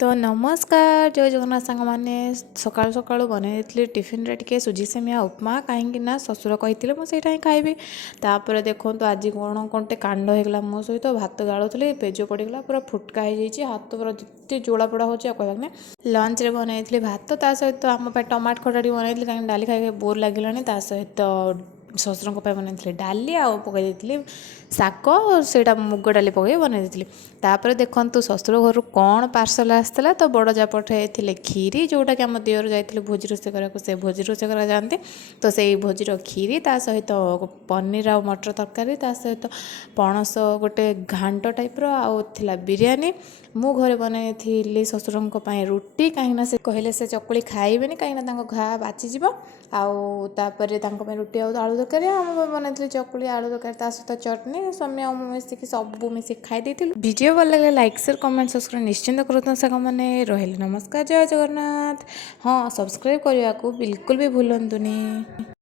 तो नमस्कार जय जगन्नाथ सांग मैंने सकाळु सकाळु बनई टिफिन रे टिके सुजी सेमिया उपमा कहीं शशुर कही मुझे खाइबी तापर देखो आज कौन कौनटे कांड होगा मो सहित भात गालुली पेज पड़गला पूरा फुटका हो जाइए हाथ पूरा जिते जोड़ा पोड़ा हो कहना लंच रे बनई भात ता सहित आम टमाट खटा बनई कहीं डाली खाई बोर लगे सहित शशुर बनई डाली आउ पकई शाग से मुग डाली पकई बनई तापर देखु शशुर घर कौन पार्सल आसाला तो बड़ जा पठे खीरी जोटा कि आम दिवर जाइए भोजी रोषे कराया से भोजी रोषे करा जाते तो से भोजीर खीरी ता सहित पनीर आ मटर तरकारी ता सहित पणस गोटे घांट टाइप्र आउ बिरयानी मु घरे बनई शशुर रुटी कहीं से कहले से चकुली खाइबे कहीं घा बाचिज आउे रुटी आलू तरकारी आम बनई चकुली आलू तरकारी सहित चटनी स्वामी मिसिक सब मिसिक खाई वीडियो भल लगे लाइक शेयर कमेंट सब्सक्राइब निश्चिंत करूँ साग मैंने रही नमस्कार जय जगन्नाथ। हाँ सब्सक्राइब करने को बिल्कुल भी भूलुनी।